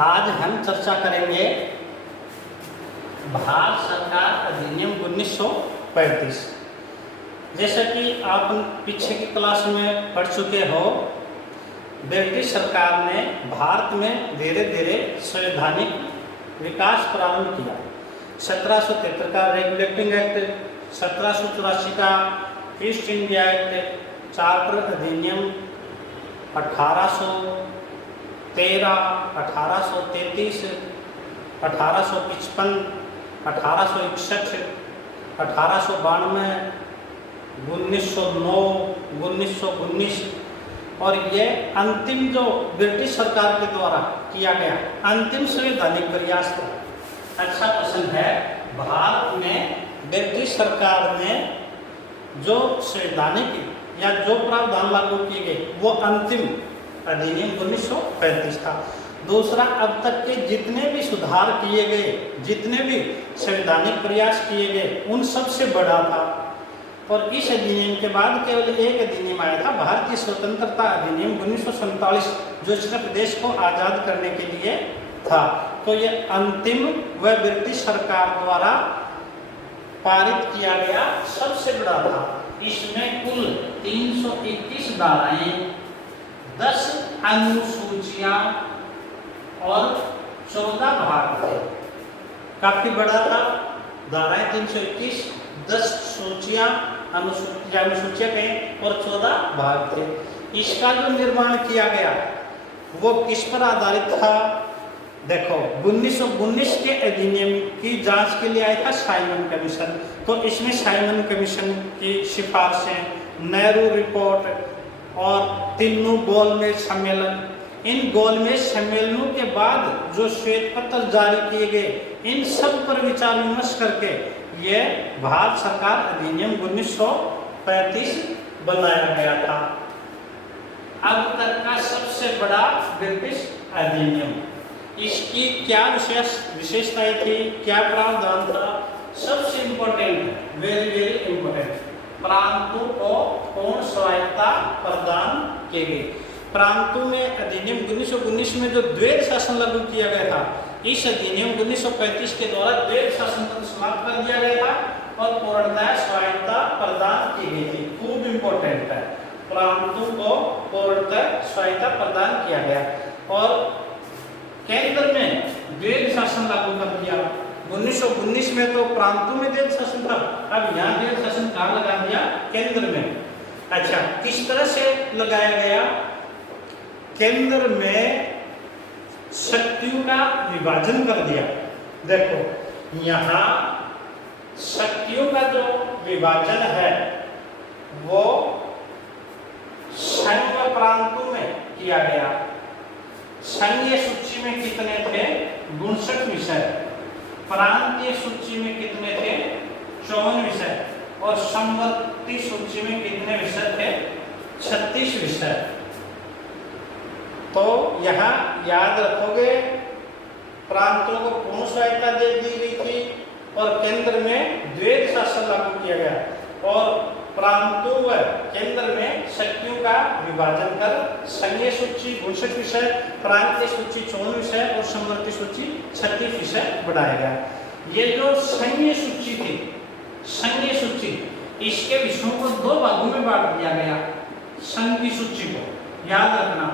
आज हम चर्चा करेंगे भारत सरकार अधिनियम 1935। जैसा कि आप पीछे की क्लास में पढ़ चुके हो, ब्रिटिश सरकार ने भारत में धीरे धीरे संवैधानिक विकास प्रारंभ किया। 1773 का रेगुलेटिंग एक्ट, 1784 का ईस्ट इंडिया एक्ट, चार्टर अधिनियम 1813, 1833, 1855, 1861, 1892, 1909, 1919 और ये अंतिम जो ब्रिटिश सरकार के द्वारा किया गया अंतिम संवैधानिक प्रयास था। अच्छा प्रश्न है, भारत में ब्रिटिश सरकार ने जो संवैधानिक या जो प्रावधान लागू किए गए वो अंतिम अधिनियम 1935 था। दूसरा, अब तक के जितने भी सुधार किए गए, जितने भी संवैधानिक प्रयास किए गए, उन सबसे बड़ा था। और इस अधिनियम के बाद केवल एक अधिनियम आया था, भारतीय स्वतंत्रता अधिनियम 1947, जो सिर्फ देश को आज़ाद करने के लिए था। तो ये अंतिम व ब्रिटिश सरकार द्वारा पारित किया गया सबसे बड़ा था। इसमें कुल 321 धाराएं, 10 अनुसूचियां और 14 भाग थे। काफी बड़ा था। धाराएं 321, 10 सूचियां, अनुसूचियां कहें, और 14 भाग थे। इसका जो निर्माण किया गया वो किस पर आधारित था? देखो, 1919 के अधिनियम की जांच के लिए आया था साइमन कमीशन। तो इसमें साइमन कमीशन की सिफारिशें, नेहरू रिपोर्ट और तीनों गोलमेज सम्मेलन, इन गोलमेज सम्मेलनों के बाद जो श्वेत पत्र जारी किए गए, इन सब पर विचार विमर्श करके ये भारत सरकार अधिनियम 1935 बनाया गया था। अब तक का सबसे बड़ा ब्रिटिश अधिनियम। इसकी क्या विशेषताएं थी, क्या प्रावधान था? सबसे इम्पोर्टेंट, वेरी वेरी इम्पोर्टेंट, प्रांतों को पूर्ण स्वायत्ता प्रदान की गई। प्रांतों में अधिनियम 1919 में जो द्वैध शासन लागू किया गया था, इस अधिनियम 1935 के द्वारा द्वैध शासन को समाप्त कर दिया गया था और पूर्णतः स्वायत्ता प्रदान की गई थी। खूब इम्पोर्टेंट है, प्रांतों को पूर्णतः स्वायत्ता प्रदान किया गया। और केंद्र में द्वैध शासन लागू कर दिया। 1919 में तो प्रांतों में द्वैध शासन था, अब यहाँ द्वैध शासन कहाँ लगा दिया? केंद्र में। अच्छा, किस तरह से लगाया गया? केंद्र में शक्तियों का विभाजन कर दिया। देखो, यहाँ शक्तियों का जो विभाजन है वो संघ व प्रांतों में किया गया। संघीय सूची में कितने थे? 59 विषय। प्रांतीय सूची में कितने थे? 54 विषय। और समवर्ती सूची में कितने विषय थे? 36 विषय। तो यहाँ याद रखोगे, प्रांतों को पूर्ण स्वायत्ता दे दी गई थी और केंद्र में द्वैध शासन लागू किया गया। और प्रांतों व केंद्र में शक्तियों का विभाजन कर संघीय सूची 59 विषय, प्रांतीय सूची 54 विषय और समवर्ती सूची 36 विषय बढ़ाया गया। ये जो संघीय सूची थी, संघीय सूची, इसके विषयों को 2 भागों में बांट दिया गया। संघ की सूची को याद रखना,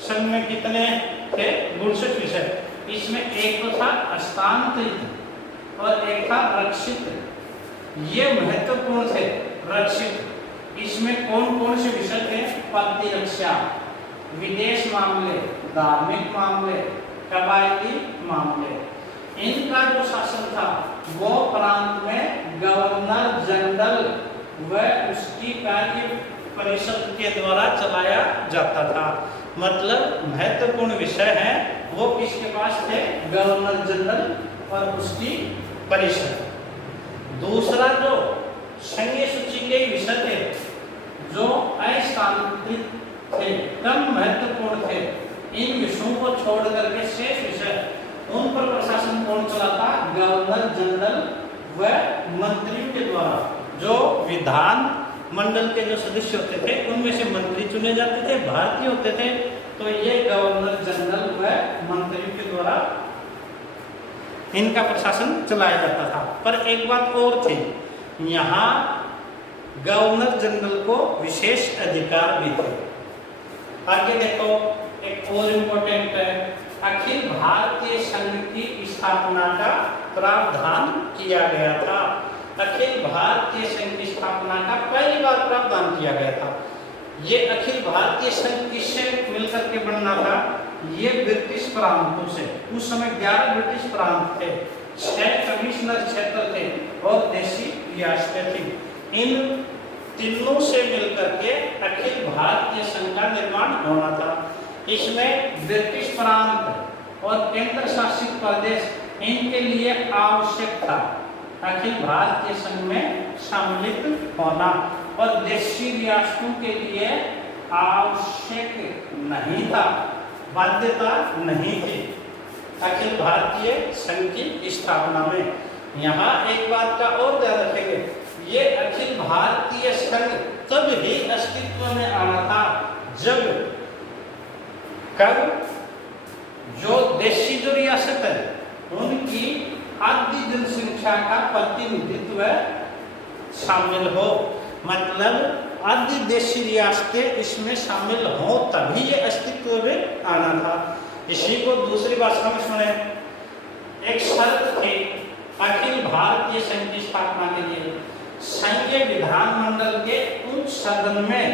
संघ में कितने थे? 59 विषय। इसमें एक तो था हस्तांतरित और एक था रक्षित। ये महत्वपूर्ण थे। रक्षित, इसमें कौन कौन से विषय थे? प्रतिरक्षा, विदेश मामले, धार्मिक मामले, कबायली मामले। इनका जो शासन था वो प्रांत में गवर्नर जनरल व उसकी कार्य परिषद के द्वारा चलाया जाता था। मतलब महत्वपूर्ण विषय है वो किसके पास थे? गवर्नर जनरल और उसकी परिषद। दूसरा, जो संघीय सूची के विषय थे जो अस्थानांतरित थे, कम महत्वपूर्ण थे, इन विषयों को छोड़ करके शेष विषय उन पर प्रशासन कौन चलाता? गवर्नर जनरल व मंत्रियों के द्वारा। जो विधान मंडल के जो सदस्य होते थे उनमें से मंत्री चुने जाते थे, भारतीय होते थे, तो ये गवर्नर जनरल व मंत्रियों के द्वारा इनका प्रशासन चलाया जाता था। पर एक बात और थी, यहाँ गवर्नर जनरल को विशेष अधिकार भी थे। आगे देखो, एक और इम्पोर्टेंट है, अखिल भारतीय संघ की स्थापना का प्रावधान किया गया था। अखिल भारतीय संघ की स्थापना का पहली बार प्रावधान किया गया था। ये अखिल भारतीय संघ किससे मिलकर के बनना था? ये ब्रिटिश प्रांतों से। उस समय 11 ब्रिटिश प्रांत थे, 6 कमिश्नर क्षेत्र थे और देशी रियासतें थी। इन तीनों से मिलकर के अखिल भारतीय संघ का निर्माण होना था। इसमें ब्रिटिश प्रांत और केंद्र शासित प्रदेश, इनके लिए आवश्यक था अखिल भारतीय संघ में सम्मिलित होना, और देशी रियासतों के लिए आवश्यक नहीं था, बाध्यता नहीं थी अखिल भारतीय संघ की स्थापना में। यहाँ एक बात का और ध्यान रखेंगे, ये अखिल भारतीय संघ तब ही अस्तित्व में आना था जब जो देशी जो रियासत है उनकी आधी जनसंख्या का प्रतिनिधित्व शामिल हो, मतलब आधी देशी रियासतें इसमें शामिल हो, तभी ये अस्तित्व में आना था। इसी को दूसरी भाषा में सुने, एक शर्त थी अखिल भारतीय संघ की स्थापना के लिए, संघीय विधानमंडल के उच्च सदन में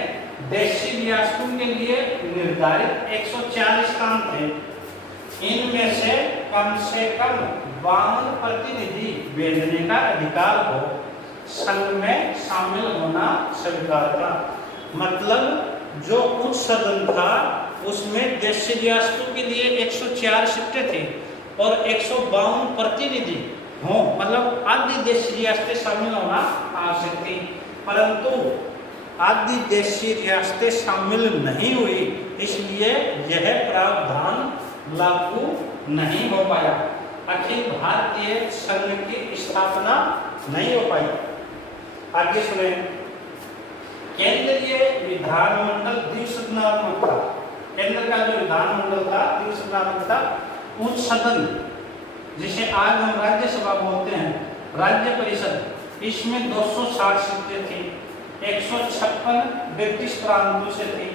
देशी रियासतों के लिए निर्धारित 140 स्थान थे। इनमें से कम 52 प्रतिनिधि भेजने का अधिकार हो, संघ में शामिल होना स्वीकार था। मतलब जो उच्च सदन था उसमें देशी रियासतों के लिए 104 सीटें थी और 152 प्रतिनिधि हों, मतलब आधी देशी रियासतें शामिल होना आवश्यक थी। परंतु आधी देशी रियासतें शामिल नहीं हुई, इसलिए यह प्रावधान लागू नहीं हो पाया, अखिल भारतीय संघ की स्थापना नहीं हो पाई। आगे सुने, केंद्रीय विधानमंडल द्विसदनात्मक था। केंद्र का जो विधानमंडल था द्विसदनात्मक था। उच्च सदन जिसे आज हम राज्यसभा बोलते हैं, राज्य परिषद, इसमें 260 सीटें थी, 156 ब्रिटिश प्रांतों से थी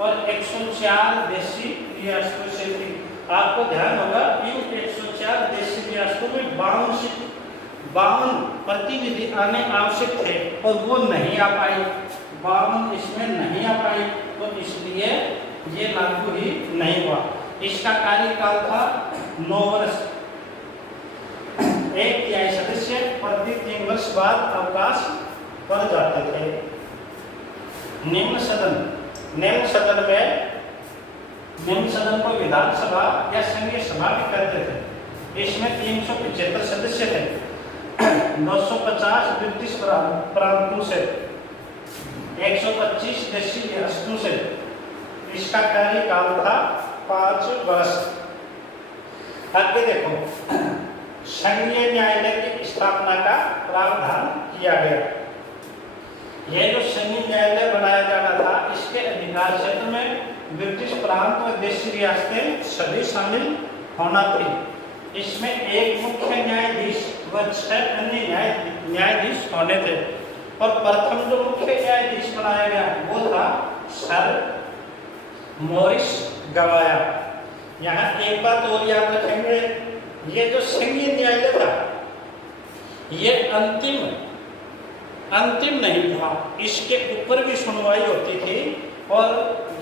और 104 देशी रियासतों से थी। आपको ध्यान होगा इन 104 देशी रियासतों में 52 प्रतिनिधि आने आवश्यक थे और वो नहीं आ पाई, 52 इसमें नहीं आ पाई, तो इसलिए ये लागू ही नहीं हुआ। इसका कार्यकाल था 9 वर्ष। 1/3 सदस्य प्रति 3 वर्ष बाद अवकाश पर जाते थे। निम्न सदन को विधानसभा या संघीय सभा भी कहते थे। इसमें 375 सदस्य थे, 950 ब्रिटिश प्रांतों से, 125 देशी रियासतों से। इसका कार्यकाल था 5 वर्ष। आगे देखो, संघीय न्यायालय की स्थापना का प्रावधान किया गया। यह जो संघीय न्यायालय बनाया जाना था, इसके अधिकार क्षेत्र में ब्रिटिश प्रांत और देशी रियासतें सभी शामिल होना थी। इसमें एक मुख्य न्यायाधीश व 6 अन्य न्यायाधीश होने थे और प्रथम जो मुख्य न्यायाधीश बनाया गया वो था सर मॉरिस गवाया। यहाँ एक बात और याद रखेंगे, ये जो संघीय न्यायालय था ये अंतिम नहीं था, इसके ऊपर भी सुनवाई होती थी और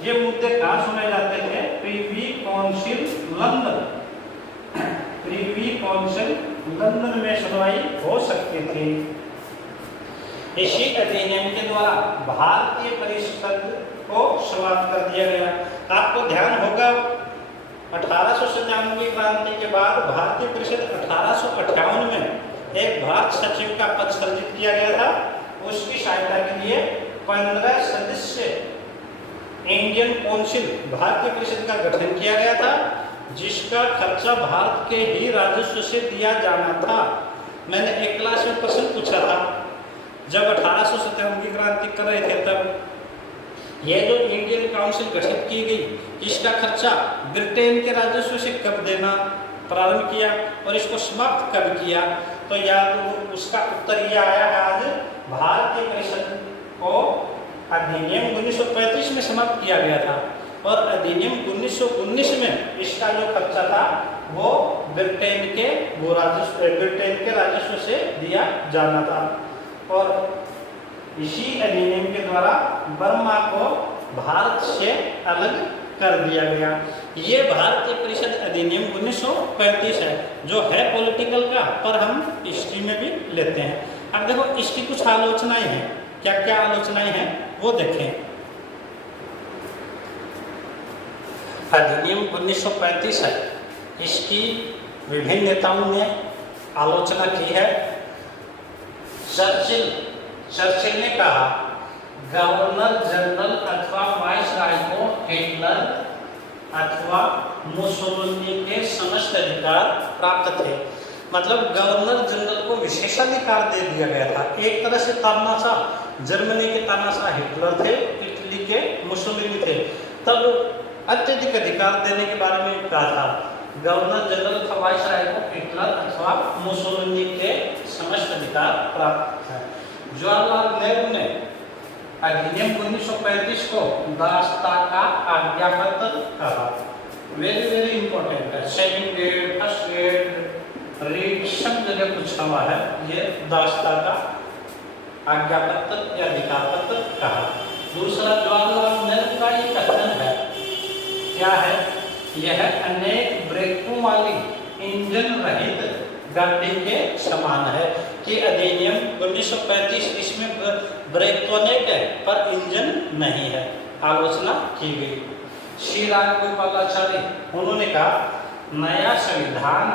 ये मुद्दे कहाँ सुने जाते थे? प्रीवी काउंसिल लंदन में सुनवाई हो सकती थी। इसी अधिनियम के द्वारा भारतीय परिषद को समाप्त कर दिया गया। आपको ध्यान होगा 1897 क्रांति के बाद भारतीय परिषद 1858 में एक भारत सचिव का पद सृजित किया गया था। उसकी सहायता के लिए 15 सदस्य इंडियन काउंसिल भारतीय परिषद का गठन किया गया था, जिसका खर्चा भारत के ही राजस्व से दिया जाना था। मैंने एक क्लास में प्रश्न पूछा था, जब 1897 की क्रांति कर रहे थे तब यह जो इंडियन काउंसिल गठित की गई, इसका खर्चा ब्रिटेन के राजस्व से कब देना? प्रारंभ किया और इसको समाप्त कब किया? तो याद उसका उत्तर ये आया है, आज भारतीय परिषद को अधिनियम 1935 में समाप्त किया गया था और अधिनियम 1919 में इसका जो खर्चा था वो ब्रिटेन के राजस्व से दिया जाना था और इसी अधिनियम के द्वारा बर्मा को भारत से अलग कर दिया गया। ये भारतीय परिषद अधिनियम 1935 है जो है पॉलिटिकल का, पर हम हिस्ट्री में भी लेते हैं। अब देखो इसकी कुछ आलोचनाएं हैं, क्या क्या आलोचनाएं हैं वो देखें। अधिनियम 1935 है, इसकी विभिन्न नेताओं ने आलोचना की है। चर्चिल ने कहा गवर्नर जनरल अथवा वाइसराय को हिटलर अथवा मुसोलिनी के समस्त अधिकार प्राप्त थे। मतलब गवर्नर जनरल को विशेषाधिकार दे दिया गया था। एक तरह से तानाशाह जर्मनी के तानाशाह हिटलर थे, इटली के मुसोलिनी थे, तब अत्यधिक अधिकार देने के बारे में कहा था। गवर्नर जनरल अथवा वाइसराय को हिटलर अथवा मुसोलिनी के समस्त अधिकार प्राप्त है। जवाहरलाल नेहरू ने अधिनियम 1935 को दास्ता का आज्ञा पत्र कहा। वेरी वेरी इंपॉर्टेंट है, second grade first grade read सब जगह पूछा हुआ है। ये दास्ता का आज्ञा पत्र या अधिकार पत्र कहा। दूसरा जवाहरलाल नेहरू का ये कथन है, क्या है? यह अनेक ब्रेकों वाली इंजन रहित गाड़ी के समान है कि अधिनियम 1935 इसमें ब्रेक तो अनेक है पर इंजन नहीं है। आलोचना की गई। श्री राजगोपालाचारी उन्होंने कहा नया संविधान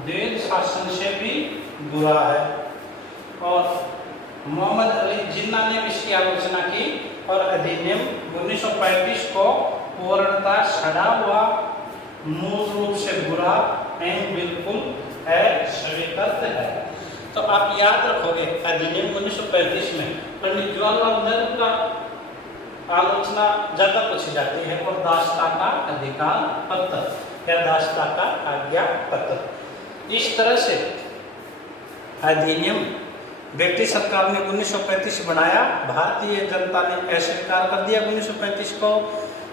द्वैध शासन से भी बुरा है और मोहम्मद अली जिन्ना ने इसकी आलोचना की और अधिनियम 1935 को पूर्णतः सड़ा हुआ, मूल रूप से बुरा एवं बिल्कुल अस्वीकृत है। तो आप याद रखोगे अधिनियम 1935 में पंडित जवाहरलाल नेहरू का आलोचना ज्यादा पूछी जाती है और दास्ता का अधिकार पत्र या दास्ता का आज्ञा पत्र। इस तरह से अधिनियम ब्रिटिश सरकार ने 1935 बनाया, भारतीय जनता ने अस्वीकार कर दिया 1935 को,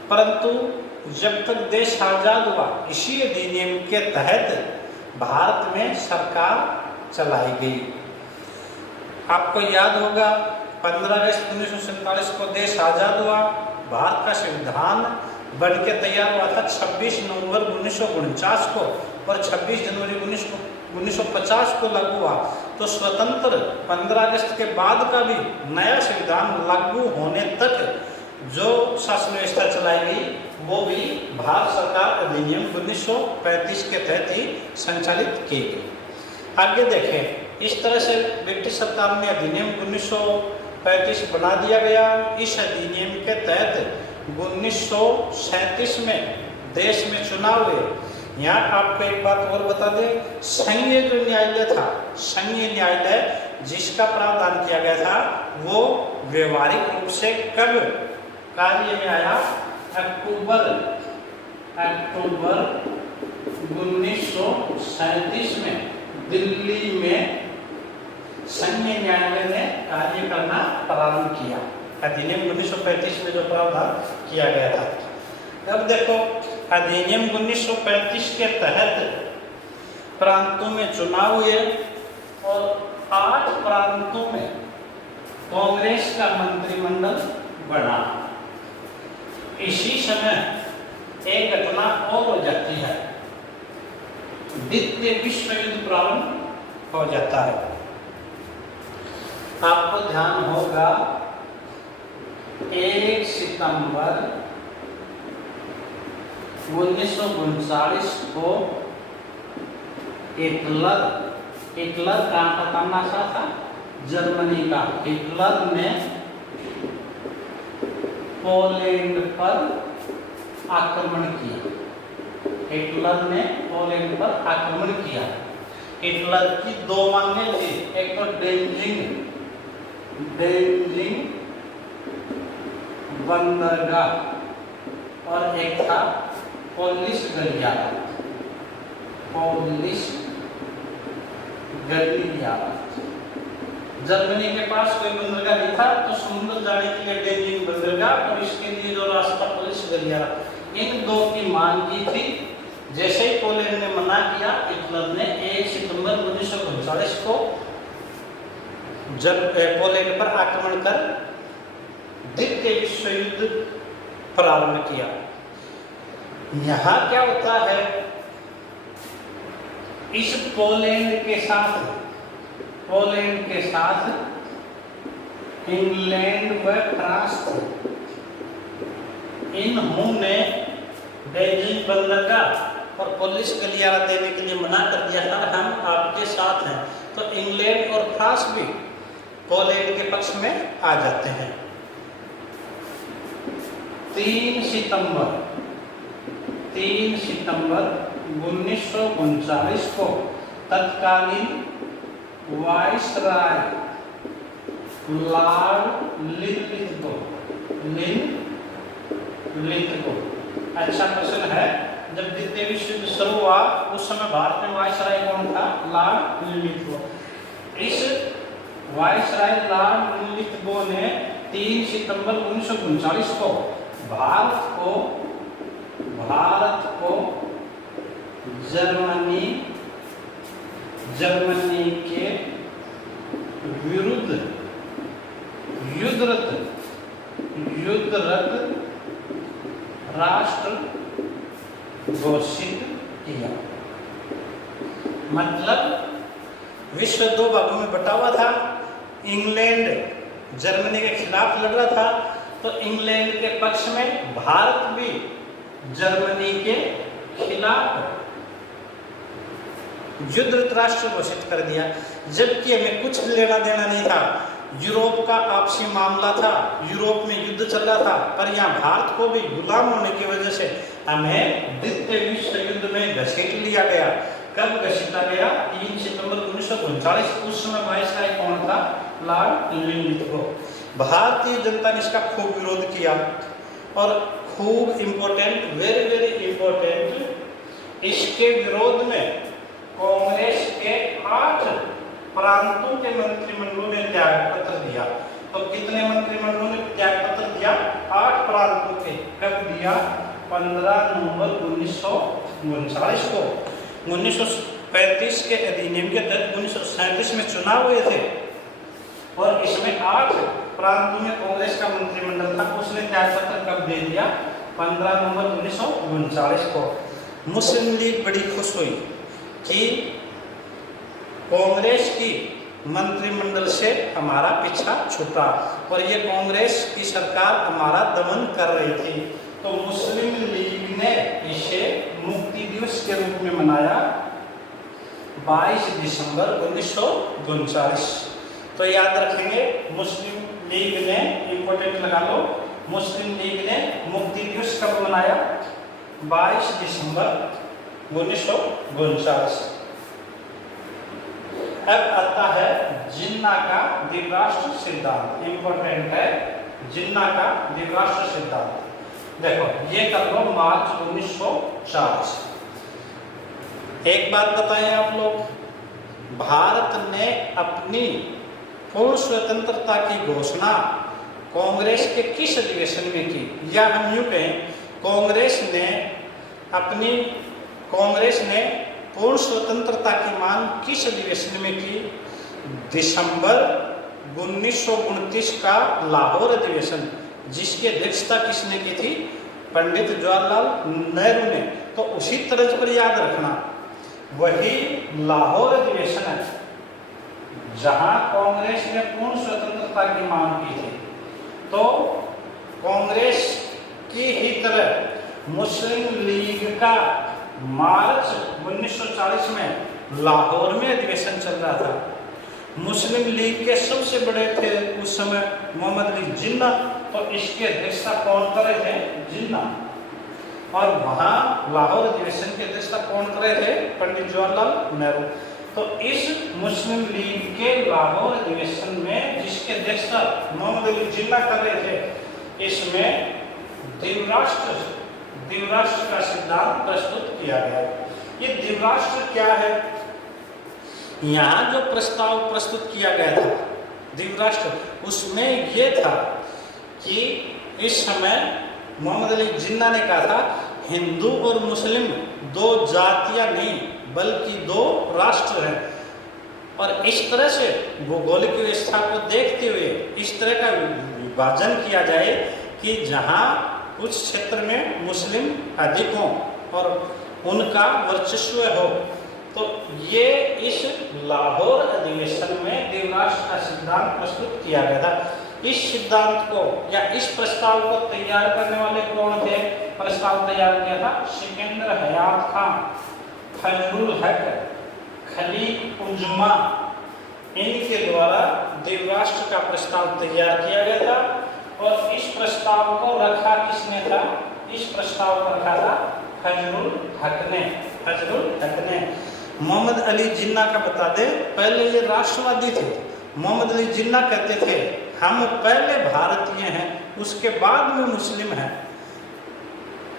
परंतु जब तक देश आजाद हुआ इसी अधिनियम के तहत भारत में सरकार चलाई गई। आपको याद होगा 15 अगस्त 1947 को देश आजाद हुआ, भारत का संविधान बन के तैयार हुआ था 26 नवंबर 1949 को और 26 जनवरी 1950 को लागू हुआ। तो स्वतंत्र 15 अगस्त के बाद का भी नया संविधान लागू होने तक जो शासन व्यवस्था चलाई गई वो भी भारत सरकार अधिनियम 1935 के तहत ही संचालित की गई। आगे देखें, इस तरह से ब्रिटिश सरकार ने अधिनियम 1935 बना दिया गया। इस अधिनियम के तहत 1937 में देश में चुनाव हुए। यहाँ आपको एक बात और बता दें, संघीय जो न्यायालय था, संघीय न्यायालय जिसका प्रावधान किया गया था वो व्यवहारिक रूप से कब कार्य में आया? अक्टूबर 1937 में दिल्ली में संघीय न्यायालय ने कार्य करना प्रारंभ किया। अधिनियम 1935 में जो प्रावधान किया गया था। अब देखो अधिनियम 1935 के तहत प्रांतों में चुनाव हुए और 8 प्रांतों में कांग्रेस का मंत्रिमंडल बना। इसी समय एक घटना और हो जाती है, द्वितीय विश्व युद्ध प्रारंभ हो जाता है। आपको ध्यान होगा 1 सितंबर 1939 को हिटलर कहाँ का तानाशाह था? जर्मनी का। हिटलर ने पोलैंड पर आक्रमण किया। हिटलर ने पोलैंड पर आक्रमण किया। हिटलर की 2 मांगें थी, एक तो डेंजिंग बंदरगाह और एक था पोलिश गलियारा। पोलिश गलियारा। जर्मनी के पास कोई बंदरगाह नहीं था तो समुद्र जाने के लिए डेनिंग बंदरगाह और इसके लिए जो रास्ता पोलिश गलियारा, इन दो की मांग की थी। जैसे ही पोलैंड ने मना किया, हिटलर ने 1 सितंबर 1939 को पोलैंड पर आक्रमण कर द्वितीय विश्व युद्ध प्रारंभ किया। यहाँ क्या होता है, इस पोलैंड के साथ इंग्लैंड व फ्रांस थे। इन्होंने डेनिंग बंदरगाह और पोलिश गलियारा देने के लिए मना कर दिया था, हम आपके साथ हैं। तो इंग्लैंड और फ्रांस भी पोलैंड के पक्ष में आ जाते हैं। 3 सितंबर 1939 को तत्कालीन वाइसराय लॉर्ड लिथगो। अच्छा प्रश्न है, जब द्वितीय विश्व युद्ध शुरू हुआ उस समय भारत में वाइसराय कौन था? Lord Lithgow. इस वाइसराय लॉर्ड लिथगो ने 3 सितंबर 1939 को भारत को जर्मनी के विरुद्ध युद्धरत राष्ट्र घोषित किया। मतलब विश्व 2 भागों में बटा हुआ था। इंग्लैंड जर्मनी के खिलाफ लड़ रहा था, तो इंग्लैंड के पक्ष में, भारत भी जर्मनी के खिलाफ युद्धरत राष्ट्र घोषित कर दिया। जबकि हमें कुछ लेना देना नहीं था, यूरोप का आपसी मामला था, यूरोप में युद्ध चल रहा था, पर यहाँ भारत को भी गुलाम होने की वजह से हमें द्वितीय विश्व युद्ध में घसीट लिया गया। कब घसीटा गया? 3 सितंबर 1939। उस समय वाइसराय कौन था? Lord Lithgow. भारतीय जनता ने इसका खूब विरोध किया और खूब इम्पोर्टेंट, वेरी इम्पोर्टेंट, इसके विरोध में कांग्रेस के 8 प्रांतों के मंत्रिमंडलों ने त्याग पत्र दिया। तो कितने मंत्रिमंडलों ने त्याग पत्र दिया? 8 प्रांतों के। कब दिया? 15 नवंबर 1939 को। 1935 के अधिनियम के तहत 1937 में चुनाव हुए थे और इसमें 8 प्रांतों में कांग्रेस का मंत्रिमंडल था। उसने त्याग पत्र कब दे दिया? 15 नवंबर 1939 को। मुस्लिम लीग बड़ी खुश हुई कि कांग्रेस की मंत्रिमंडल से हमारा पीछा छूटा और ये कांग्रेस की सरकार हमारा दमन कर रही थी। तो मुस्लिम लीग ने इसे मुक्ति दिवस के रूप में मनाया 22 दिसंबर 1939। तो याद रखेंगे, मुस्लिम लीग ने, इंपोर्टेंट लगा लो, मुस्लिम लीग ने मुक्ति दिवस कब मनाया? 22 दिसंबर 1939। अब आता है जिन्ना का द्विराष्ट्र सिद्धांत। इंपॉर्टेंट है जिन्ना का द्विराष्ट्र सिद्धांत। देखो ये कर लो, मार्च 1940। एक बात बताएं आप लोग, भारत ने अपनी पूर्ण स्वतंत्रता की घोषणा कांग्रेस के किस अधिवेशन में की? या हम यूं कहें, कांग्रेस ने पूर्ण स्वतंत्रता की मांग किस अधिवेशन में की? दिसंबर 1929 का लाहौर अधिवेशन, जिसकी अध्यक्षता किसने की थी? पंडित जवाहरलाल नेहरू ने। तो उसी तर्ज पर याद रखना, वही लाहौर अधिवेशन है जहां कांग्रेस ने पूर्ण स्वतंत्रता की मांग की थी। तो कांग्रेस की ही तरह मुस्लिम लीग का मार्च 1940 में लाहौर में अधिवेशन चल रहा था। मुस्लिम लीग के सबसे बड़े थे उस समय मोहम्मद अली जिन्ना, तो इसकी अध्यक्षता कौन कर रहे थे? जिन्ना। और वहाँ लाहौर अधिवेशन की अध्यक्षता कौन कर रहे थे? पंडित जवाहरलाल नेहरू। तो इस मुस्लिम लीग के लाहौर अधिवेशन में जिसकी अध्यक्षता मोहम्मद अली जिन्ना कर रहे थे, इसमें द्विराष्ट्र का सिद्धांत प्रस्तुत किया गया। ये द्विराष्ट्र क्या है? यहाँ जो प्रस्ताव प्रस्तुत किया गया था द्विराष्ट्र, उसमें ये था कि इस समय मोहम्मद अली जिन्ना ने कहा था हिंदू और मुस्लिम दो जातियां नहीं बल्कि दो राष्ट्र हैं, और इस तरह से भौगोलिक व्यवस्था को देखते हुए इस तरह का विभाजन किया जाए कि जहाँ कुछ क्षेत्र में मुस्लिम अधिक हों और उनका वर्चस्व हो। तो ये इस लाहौर अधिवेशन में द्विराष्ट्र का सिद्धांत प्रस्तुत किया गया था। इस सिद्धांत को या इस प्रस्ताव को तैयार करने वाले कौन थे? प्रस्ताव तैयार किया था सिकंदर हयात खान, फजलुल हक, खलील उज्मा, इनके द्वारा द्विराष्ट्र का प्रस्ताव तैयार किया गया था। और इस प्रस्ताव को रखा किसने था? इस प्रस्ताव को रखा था फजलुल हक ने। फजलुल हक ने मोहम्मद अली जिन्ना का बता दे, पहले ये राष्ट्रवादी थे। मोहम्मद अली जिन्ना कहते थे हम पहले भारतीय हैं उसके बाद में मुस्लिम हैं।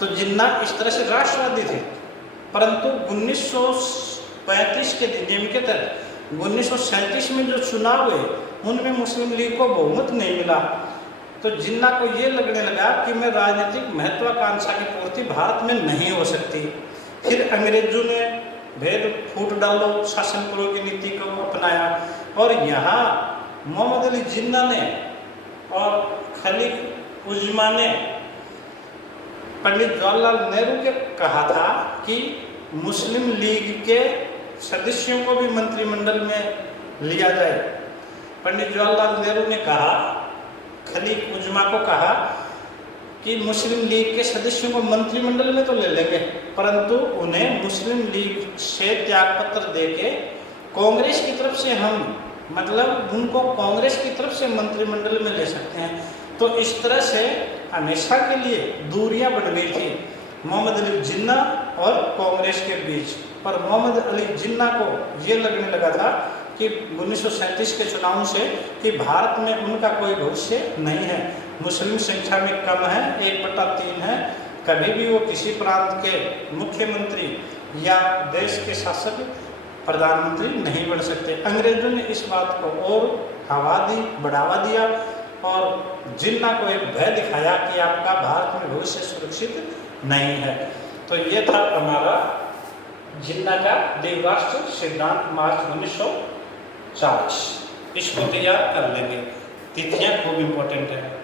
तो जिन्ना इस तरह से राष्ट्रवादी थे, परंतु 1935 के अधिनियम के तहत 1937 में जो चुनाव हुए उनमें मुस्लिम लीग को बहुमत नहीं मिला। तो जिन्ना को ये लगने लगा कि मैं राजनीतिक महत्वाकांक्षा की पूर्ति भारत में नहीं हो सकती। फिर अंग्रेजों ने भेद फूट डालो शासन करो की नीति को अपनाया, और यहाँ मोहम्मद अली जिन्ना ने और खलील उज्मा ने पंडित जवाहरलाल नेहरू के कहा था कि मुस्लिम लीग के सदस्यों को भी मंत्रिमंडल में लिया जाए। पंडित जवाहरलाल नेहरू ने कहा, खलील उज्मा को कहा कि मुस्लिम लीग के सदस्यों को मंत्रिमंडल में तो ले लेंगे, परंतु उन्हें मुस्लिम लीग से त्यागपत्र देके कांग्रेस की तरफ से हम मतलब उनको कांग्रेस की तरफ से मंत्रिमंडल में ले सकते हैं। तो इस तरह से हमेशा के लिए दूरियां बढ़ गई थी मोहम्मद अली जिन्ना और कांग्रेस के बीच। पर मोहम्मद अली जिन्ना को ये लगने लगा था कि 1937 के चुनाव से कि भारत में उनका कोई भविष्य नहीं है, मुस्लिम संख्या में कम है, 1/3 है, कभी भी वो किसी प्रांत के मुख्यमंत्री या देश के शासक प्रधानमंत्री नहीं बन सकते। अंग्रेजों ने इस बात को और हवा दी, बढ़ावा दिया और जिन्ना को एक भय दिखाया कि आपका भारत में भविष्य सुरक्षित नहीं है। तो ये था हमारा जिन्ना का द्विराष्ट्र सिद्धांत मार्च 1940। इसको तैयार कर लेंगे, तिथियां खूब इम्पोर्टेंट है।